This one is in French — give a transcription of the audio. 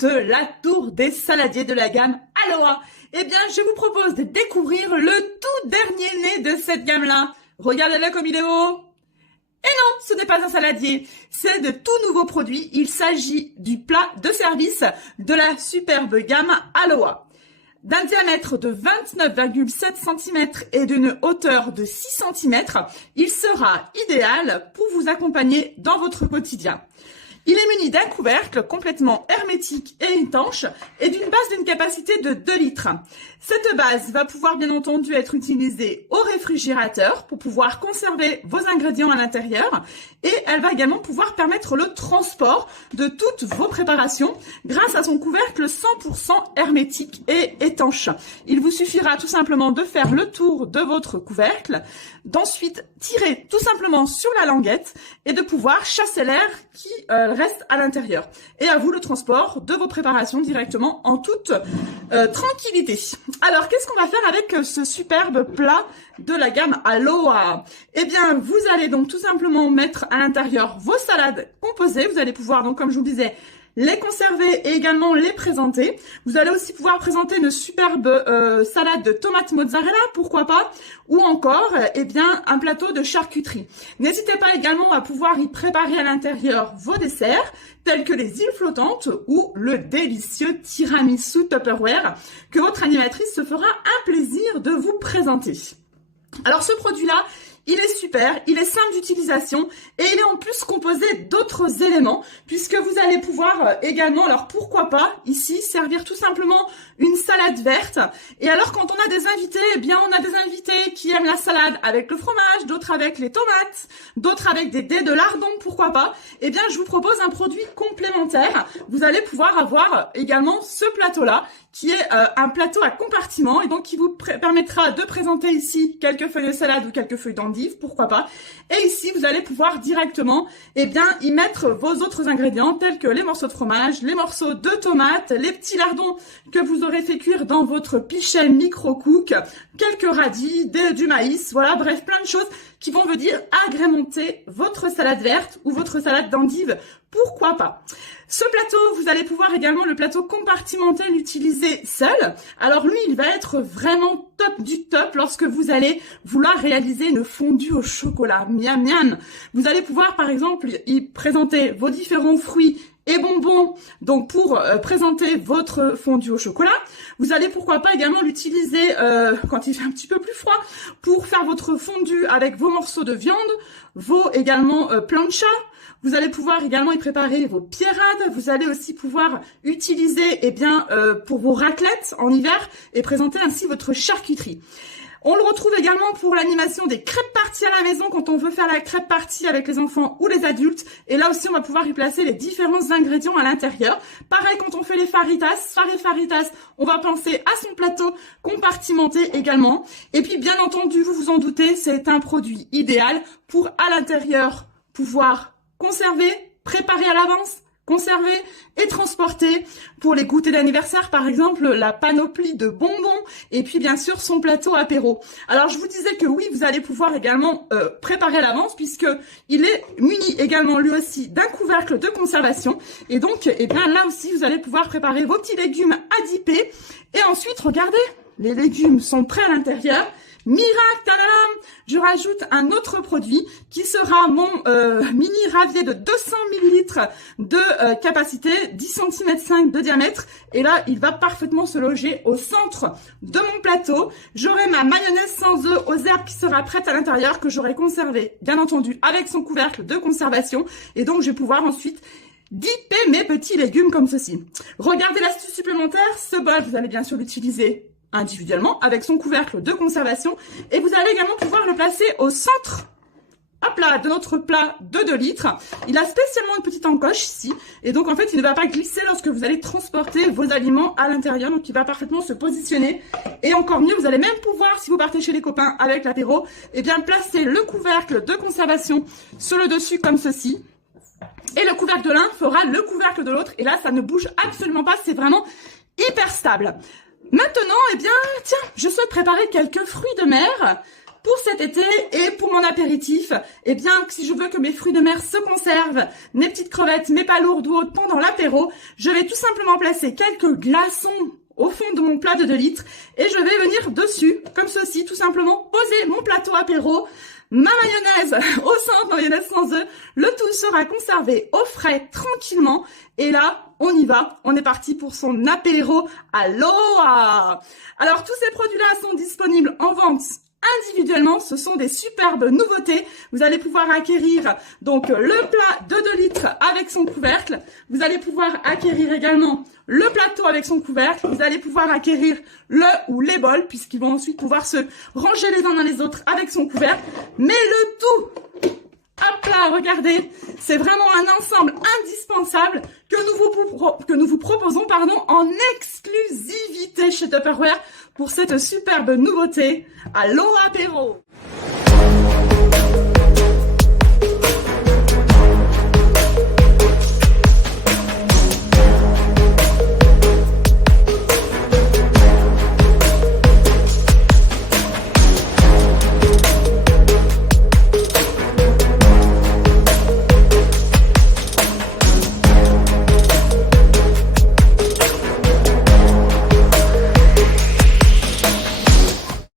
toute la tour des saladiers de la gamme Aloha. Eh bien, je vous propose de découvrir le tout dernier né de cette gamme-là. Regardez-le comme il est beau. Et non, ce n'est pas un saladier, c'est de tout nouveaux produits. Il s'agit du plat de service de la superbe gamme Aloha. D'un diamètre de 29,7 cm et d'une hauteur de 6 cm, il sera idéal pour vous accompagner dans votre quotidien. Il est muni d'un couvercle complètement hermétique et étanche et d'une base d'une capacité de 2 litres. Cette base va pouvoir bien entendu être utilisée au réfrigérateur pour pouvoir conserver vos ingrédients à l'intérieur et elle va également pouvoir permettre le transport de toutes vos préparations grâce à son couvercle 100% hermétique et étanche. Il vous suffira tout simplement de faire le tour de votre couvercle, d'ensuite tirer tout simplement sur la languette et de pouvoir chasser l'air qui reste à l'intérieur. Et à vous le transport de vos préparations directement en toute tranquillité. Alors, qu'est-ce qu'on va faire avec ce superbe plat de la gamme Aloha? Eh bien, vous allez donc tout simplement mettre à l'intérieur vos salades composées. Vous allez pouvoir, donc comme je vous disais, les conserver et également les présenter. Vous allez aussi pouvoir présenter une superbe salade de tomates mozzarella, pourquoi pas, ou encore eh bien un plateau de charcuterie. N'hésitez pas également à pouvoir y préparer à l'intérieur vos desserts, tels que les îles flottantes ou le délicieux tiramisu Tupperware que votre animatrice se fera un plaisir de vous présenter. Alors ce produit-là, il est super, il est simple d'utilisation et il est en plus composé d'autres éléments puisque vous allez pouvoir également, alors pourquoi pas, ici, servir tout simplement une salade verte. Et alors quand on a des invités, eh bien on a des invités qui aiment la salade avec le fromage, d'autres avec les tomates, d'autres avec des dés de lardon, pourquoi pas. Eh bien je vous propose un produit complémentaire. Vous allez pouvoir avoir également ce plateau-là qui est un plateau à compartiments et donc qui vous permettra de présenter ici quelques feuilles de salade ou quelques feuilles d'endive, pourquoi pas. Et ici, vous allez pouvoir directement y mettre vos autres ingrédients tels que les morceaux de fromage, les morceaux de tomates, les petits lardons que vous aurez fait cuire dans votre pichet micro-cook, quelques radis, du maïs, voilà, bref, plein de choses qui vont venir agrémenter votre salade verte ou votre salade d'endive, pourquoi pas. Ce plateau, vous allez pouvoir également, le plateau compartimenté, l'utiliser seul. Alors lui, il va être vraiment top du top lorsque vous allez vouloir réaliser une fondue au chocolat. Miam miam. Vous allez pouvoir par exemple y présenter vos différents fruits et bonbons, donc pour présenter votre fondue au chocolat. Vous allez pourquoi pas également l'utiliser quand il fait un petit peu plus froid pour faire votre fondue avec vos morceaux de viande, vos également plancha. Vous allez pouvoir également y préparer vos pierrades. Vous allez aussi pouvoir utiliser pour vos raclettes en hiver et présenter ainsi votre charcuterie. On le retrouve également pour l'animation des crêpes parties à la maison quand on veut faire la crêpe partie avec les enfants ou les adultes. Et là aussi, on va pouvoir y placer les différents ingrédients à l'intérieur. Pareil, quand on fait les faritas, on va penser à son plateau compartimenté également. Et puis, bien entendu, vous vous en doutez, c'est un produit idéal pour à l'intérieur pouvoir conserver, préparer à l'avance, conserver et transporter pour les goûters d'anniversaire, par exemple, la panoplie de bonbons et puis bien sûr son plateau apéro. Alors je vous disais que oui, vous allez pouvoir également préparer à l'avance puisque il est muni également lui aussi d'un couvercle de conservation et donc là aussi vous allez pouvoir préparer vos petits légumes à dipper et ensuite regardez, les légumes sont prêts à l'intérieur. Miracle, tadam, je rajoute un autre produit qui sera mon mini ravier de 200 ml de capacité, 10 cm 5 de diamètre. Et là, il va parfaitement se loger au centre de mon plateau. J'aurai ma mayonnaise sans œufs aux herbes qui sera prête à l'intérieur, que j'aurai conservée, bien entendu, avec son couvercle de conservation. Et donc, je vais pouvoir ensuite dipper mes petits légumes comme ceci. Regardez l'astuce supplémentaire. Ce bol, vous allez bien sûr l'utiliser individuellement avec son couvercle de conservation et vous allez également pouvoir le placer au centre de notre plat de 2 litres. Il a spécialement une petite encoche ici et donc en fait il ne va pas glisser lorsque vous allez transporter vos aliments à l'intérieur, donc il va parfaitement se positionner et encore mieux vous allez même pouvoir, si vous partez chez les copains avec l'apéro, placer le couvercle de conservation sur le dessus comme ceci. Et le couvercle de l'un fera le couvercle de l'autre et là ça ne bouge absolument pas, c'est vraiment hyper stable. Maintenant, tiens, je souhaite préparer quelques fruits de mer pour cet été et pour mon apéritif, eh bien, si je veux que mes fruits de mer se conservent, mes petites crevettes, mes palourdes ou autres pendant l'apéro, je vais tout simplement placer quelques glaçons au fond de mon plat de 2 litres et je vais venir dessus, comme ceci, tout simplement poser mon plateau apéro, ma mayonnaise au centre, mayonnaise sans œufs, le tout sera conservé au frais tranquillement et là, on y va, on est parti pour son apéro Aloha. Alors tous ces produits-là sont disponibles en vente individuellement, ce sont des superbes nouveautés. Vous allez pouvoir acquérir donc le plat de 2 litres avec son couvercle. Vous allez pouvoir acquérir également le plateau avec son couvercle. Vous allez pouvoir acquérir le ou les bols puisqu'ils vont ensuite pouvoir se ranger les uns dans les autres avec son couvercle. Mais le tout, hop là, regardez, c'est vraiment un ensemble indispensable que nous vous proposons en exclusivité chez Tupperware pour cette superbe nouveauté Aloha Apéro.